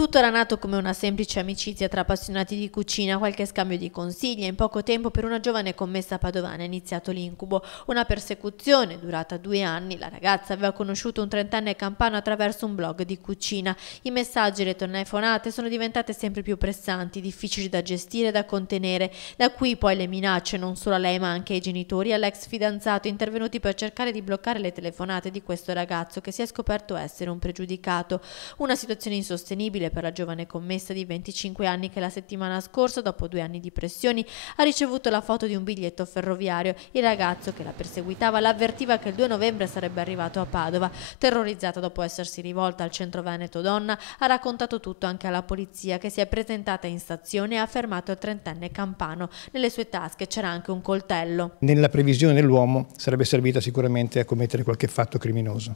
Tutto era nato come una semplice amicizia tra appassionati di cucina, qualche scambio di consigli e in poco tempo per una giovane commessa padovana è iniziato l'incubo. Una persecuzione durata 2 anni. La ragazza aveva conosciuto un 30enne campano attraverso un blog di cucina. I messaggi e le telefonate sono diventate sempre più pressanti, difficili da gestire e da contenere. Da qui poi le minacce non solo a lei ma anche ai genitori e all'ex fidanzato, intervenuti per cercare di bloccare le telefonate di questo ragazzo che si è scoperto essere un pregiudicato. Una situazione insostenibile per la giovane commessa di 25 anni che la settimana scorsa, dopo 2 anni di pressioni, ha ricevuto la foto di un biglietto ferroviario. Il ragazzo che la perseguitava l'avvertiva che il 2 novembre sarebbe arrivato a Padova. Terrorizzata dopo essersi rivolta al centro Veneto Donna, ha raccontato tutto anche alla polizia, che si è presentata in stazione e ha fermato il 30enne campano. Nelle sue tasche c'era anche un coltello. Nella previsione dell'uomo sarebbe servita sicuramente a commettere qualche fatto criminoso.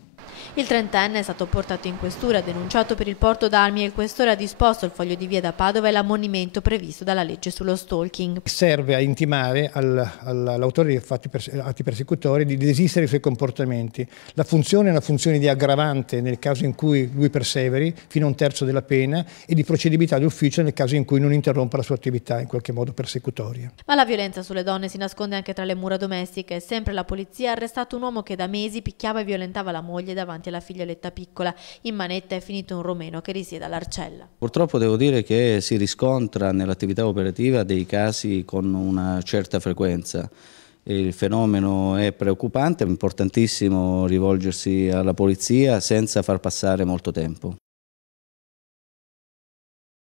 Il 30enne è stato portato in questura, denunciato per il porto d'armi e il questore ha disposto il foglio di via da Padova e l'ammonimento previsto dalla legge sullo stalking. Serve a intimare all'autore di atti persecutori di desistere dai suoi comportamenti. La funzione è una funzione di aggravante nel caso in cui lui perseveri fino a 1/3 della pena e di procedibilità d'ufficio nel caso in cui non interrompa la sua attività in qualche modo persecutoria. Ma la violenza sulle donne si nasconde anche tra le mura domestiche. Sempre la polizia ha arrestato un uomo che da mesi picchiava e violentava la moglie davanti alla figlioletta piccola. In manetta è finito un romeno che risiede all'Arcella. Purtroppo devo dire che si riscontra nell'attività operativa dei casi con una certa frequenza. Il fenomeno è preoccupante, è importantissimo rivolgersi alla polizia senza far passare molto tempo.